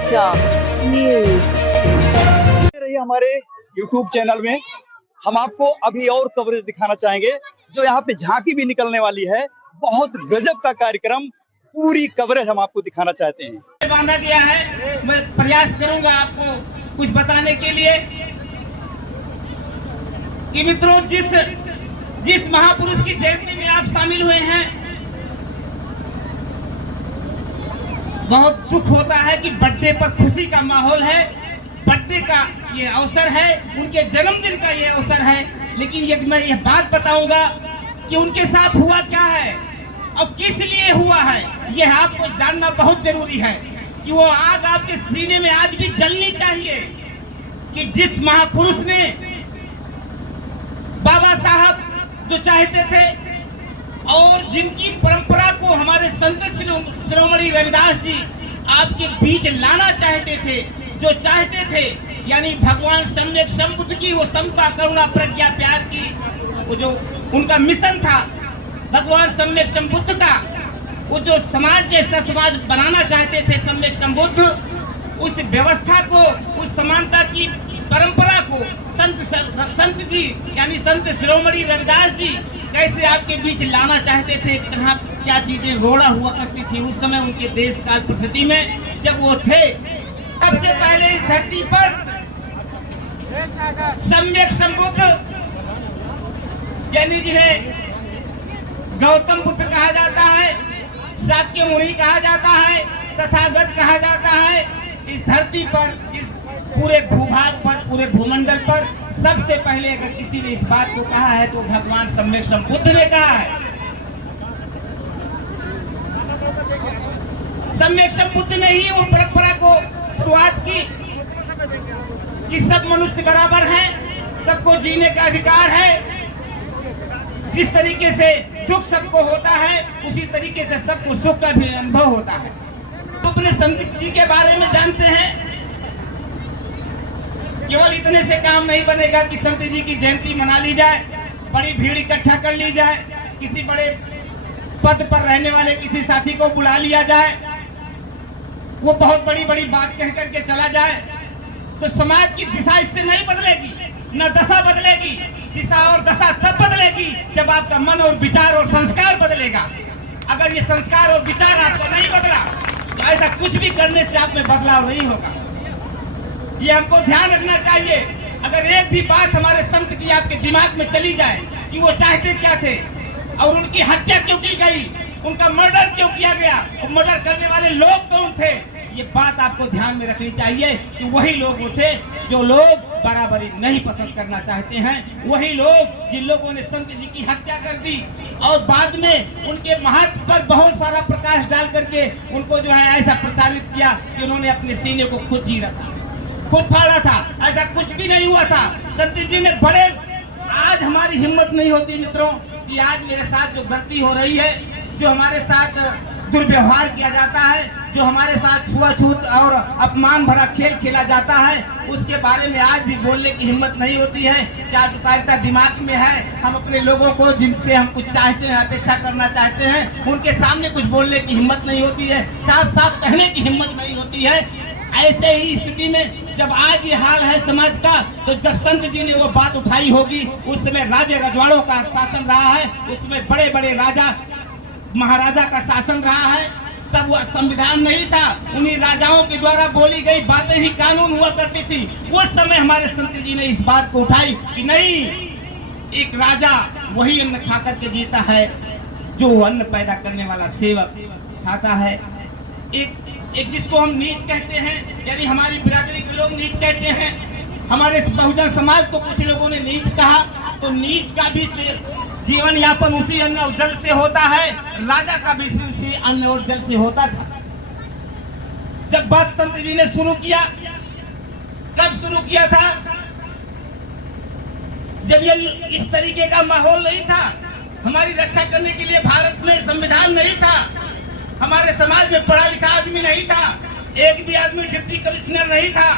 समाचार न्यूज रही हमारे YouTube चैनल में हम आपको अभी और कवरेज दिखाना चाहेंगे जो यहाँ पे झांकी भी निकलने वाली है। बहुत गजब का कार्यक्रम, पूरी कवरेज हम आपको दिखाना चाहते हैं। बांधा गया है। मैं प्रयास करूंगा आपको कुछ बताने के लिए कि मित्रों जिस महापुरुष की जयंती में आप शामिल हुए हैं, बहुत दुख होता है कि बर्थडे पर खुशी का माहौल है, बर्थडे का ये अवसर है, उनके जन्मदिन का ये अवसर है। लेकिन यदि मैं यह बात बताऊंगा कि उनके साथ हुआ क्या है और किस लिए हुआ है, यह आपको जानना बहुत जरूरी है कि वो आग आपके सीने में आज भी जलनी चाहिए कि जिस महापुरुष ने बाबा साहब जो चाहते थे और जिनकी परंपरा को हमारे संत शिरोमणि रविदास जी आपके बीच लाना चाहते थे, जो चाहते थे, यानी भगवान सम्यक संबुद्ध की वो समता करुणा प्रज्ञा प्यार की वो जो उनका मिशन था, भगवान सम्यक संबुद्ध का वो जो समाज जैसा समाज बनाना चाहते थे सम्यक संबुद्ध, उस व्यवस्था को, उस समानता की परंपरा को संत जी यानी संत शिरोमणि रविदास जी कैसे आपके बीच लाना चाहते थे, कहाँ क्या चीजें रोड़ा हुआ करती थी उस समय उनके देश काल परिस्थिति में जब वो थे। सबसे पहले इस धरती पर सम्यक संबुद्ध यानी जिन्हें गौतम बुद्ध कहा जाता है, शाक्य मुनि कहा जाता है, तथागत कहा जाता है, इस धरती पर, इस पूरे भूभाग पर, पूरे भूमंडल पर सबसे पहले अगर किसी ने इस बात को कहा है तो भगवान सम्यक संबुद्ध ने कहा है। सम्यक संबुद्ध ने ही वो परंपरा को शुरुआत की कि सब मनुष्य बराबर हैं, सबको जीने का अधिकार है, जिस तरीके से दुख सबको होता है उसी तरीके से सबको सुख का भी अनुभव होता है। तो अपने संत जी के बारे में जानते हैं, केवल इतने से काम नहीं बनेगा कि संत जी की जयंती मना ली जाए, बड़ी भीड़ इकट्ठा कर ली जाए, किसी बड़े पद पर रहने वाले किसी साथी को बुला लिया जाए, वो बहुत बड़ी बड़ी बात कह करके चला जाए तो समाज की दिशा इससे नहीं बदलेगी, न दशा बदलेगी। दिशा और दशा तब बदलेगी जब आपका मन और विचार और संस्कार बदलेगा। अगर ये संस्कार और विचार आपको नहीं बदला तो ऐसा कुछ भी करने से आप में बदलाव नहीं होगा। ये हमको ध्यान रखना चाहिए। अगर एक भी बात हमारे संत की आपके दिमाग में चली जाए कि वो चाहते क्या थे और उनकी हत्या क्यों की गई, उनका मर्डर क्यों किया गया, और मर्डर करने वाले लोग कौन थे, ये बात आपको ध्यान में रखनी चाहिए कि वही लोग वो थे जो लोग बराबरी नहीं पसंद करना चाहते हैं, वही लोग जिन लोगों ने संत जी की हत्या कर दी और बाद में उनके महत्व पर बहुत सारा प्रकाश डाल करके उनको जो है ऐसा प्रचारित किया कि उन्होंने अपने सीने को खुद चीरा था, खुद फाड़ा था। ऐसा कुछ भी नहीं हुआ था। संत जी ने बड़े, आज हमारी हिम्मत नहीं होती मित्रों कि आज मेरे साथ जो गलती हो रही है, जो हमारे साथ दुर्व्यवहार किया जाता है, जो हमारे साथ छुआछूत और अपमान भरा खेल खेला जाता है, उसके बारे में आज भी बोलने की हिम्मत नहीं होती है। चाटुकारिता दिमाग में है। हम अपने लोगों को जिनसे हम कुछ चाहते हैं, अपेक्षा करना चाहते हैं, उनके सामने कुछ बोलने की हिम्मत नहीं होती है, साफ साफ कहने की हिम्मत नहीं होती है। ऐसे ही स्थिति में जब आज ये हाल है समाज का, तो जब संत जी ने वो बात उठाई होगी, उस समय राजे रजवाड़ों का शासन रहा है, उसमें बड़े बड़े राजा महाराजा का शासन रहा है, तब वो संविधान नहीं था, उन्हीं राजाओं के द्वारा बोली गई बातें ही कानून हुआ करती थी। उस समय हमारे संत जी ने इस बात को उठाई कि नहीं, एक राजा वही अन्न खा करके जीता है जो अन्न पैदा करने वाला सेवक खाता है। एक जिसको हम नीच कहते हैं, यानी हमारी बिरादरी के लोग नीच कहते हैं, हमारे बहुजन समाज को कुछ लोगों ने नीच कहा, तो नीच का भी जीवन यापन उसी अन्न और जल से होता है, राजा का भी उसी अन्न और जल से होता था। जब बात संत जी ने शुरू किया, कब शुरू किया था? जब ये इस तरीके का माहौल नहीं था, हमारी रक्षा करने के लिए भारत में संविधान नहीं था, हमारे समाज में पढ़ा लिखा आदमी नहीं था, एक भी आदमी डिप्टी कमिश्नर नहीं था,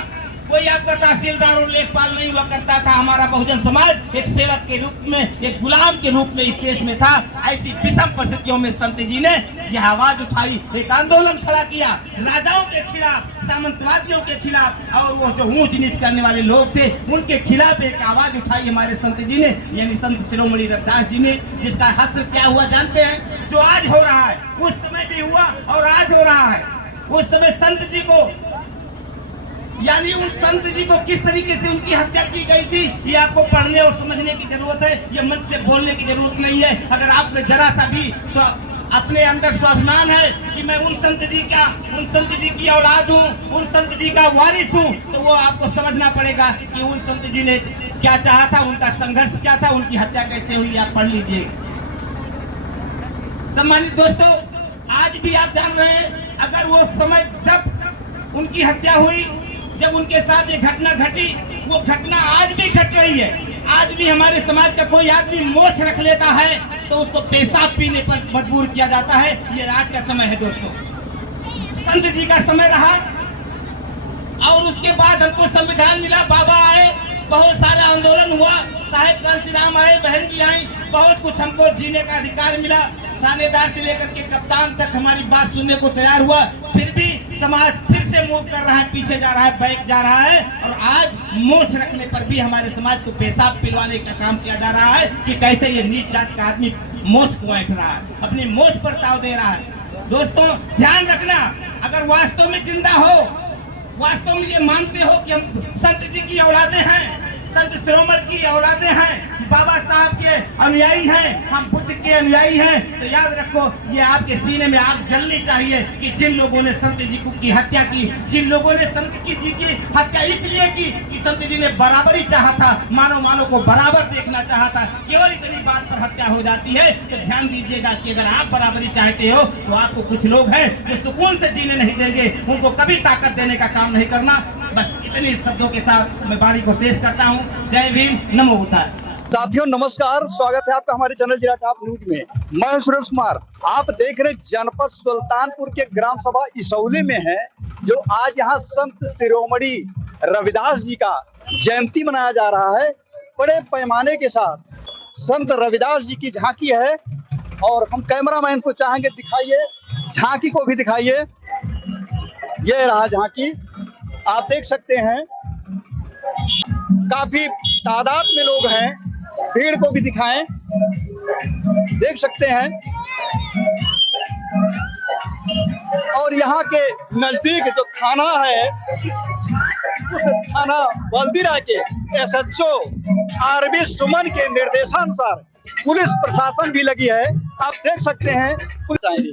कोई आपका तहसीलदार और लेखपाल नहीं हुआ करता था। हमारा बहुजन समाज एक सेवक के रूप में, एक गुलाम के रूप में इस देश में था। ऐसी विषम परिस्थितियों में संत जी ने यह आवाज उठाई, एक आंदोलन खड़ा किया राजाओं के खिलाफ, सामंतवादियों के खिलाफ, और वो जो ऊंच नीच करने वाले लोग थे उनके खिलाफ एक आवाज उठाई हमारे संत जी ने, यानी संत शिरोमणि रविदास जी ने। जिसका हश्र क्या हुआ जानते हैं? जो आज हो रहा है, उस समय भी हुआ और आज हो रहा है। उस समय संत जी को, यानी उन संत जी को किस तरीके से उनकी हत्या की गई थी, ये आपको पढ़ने और समझने की जरूरत है। ये मन से बोलने की जरूरत नहीं है। अगर आप में जरा सा भी अपने अंदर स्वाभिमान है कि मैं उन संत जी की औलाद हूँ, उन संत जी का वारिस हूँ, तो वो आपको समझना पड़ेगा कि उन संत जी ने क्या चाहा था, उनका संघर्ष क्या था, उनकी हत्या कैसे हुई, आप पढ़ लीजिए। सम्मानित दोस्तों, आज भी आप जान रहे हैं, अगर वो समय जब उनकी हत्या हुई, जब उनके साथ ये घटना घटी, वो घटना आज भी घट रही है। आज भी हमारे समाज का कोई आदमी मोछ रख लेता है तो उसको पेशाब पीने पर मजबूर किया जाता है। ये आज का समय है दोस्तों, संत जी का समय रहा। और उसके बाद हमको संविधान मिला, बाबा आए, बहुत सारा आंदोलन हुआ, साहेब कांशीराम आए, बहन जी आई, बहुत कुछ हमको जीने का अधिकार मिला। थानेदार से लेकर के कप्तान तक हमारी बात सुनने को तैयार हुआ। फिर भी समाज फिर से मूव कर रहा है, पीछे जा रहा है, बैक जा रहा है। और आज मोछ रखने पर भी हमारे समाज को पेशाब पिलवाने का काम किया जा रहा है कि कैसे ये नीच जात का आदमी मोछ को ऐंठ रहा है, अपनी मोछ पर ताव दे रहा है। दोस्तों ध्यान रखना, अगर वास्तव में जिंदा हो, वास्तव में ये मानते हो कि हम संत जी की औलादे हैं, संत शिरोमणि की औलादे हैं, बाबा साहब के अनुयायी हैं, हम बुद्ध के अनुयायी हैं, तो याद रखो ये आपके सीने में आग जलनी चाहिए कि जिन लोगों ने संत जी की हत्या की, जिन लोगों ने संत जी की हत्या इसलिए की कि संत जी ने बराबरी चाहा था, मानव को बराबर देखना चाहा था, केवल इतनी बात पर हत्या हो जाती है। तो ध्यान दीजिएगा कि अगर आप बराबरी चाहते हो तो आपको कुछ लोग हैं जो सुकून से जीने नहीं देंगे, उनको कभी ताकत देने का काम नहीं करना। बस इतने शब्दों के साथ मैं वाणी को शेष करता हूँ। जय भीम, नमो बुद्धाय। साथियों नमस्कार, स्वागत है आपका हमारे चैनल जिला टॉप न्यूज में। मैं सुरेश कुमार, आप देख रहे जनपद सुल्तानपुर के ग्राम सभा इसौली में है, जो आज यहाँ संत शिरोमणि रविदास जी का जयंती मनाया जा रहा है। बड़े पैमाने के साथ संत रविदास जी की झांकी है और हम कैमरामैन को चाहेंगे दिखाइए, झांकी को भी दिखाइए। ये रहा झांकी, आप देख सकते हैं काफी तादाद में लोग हैं, भीड़ को भी दिखाएं, देख सकते हैं। और यहाँ के नजदीक जो थाना है, उस थाना बल्दीरा के SHO RB सुमन के निर्देशानुसार पुलिस प्रशासन भी लगी है, आप देख सकते हैं। पुलिस आएंगी।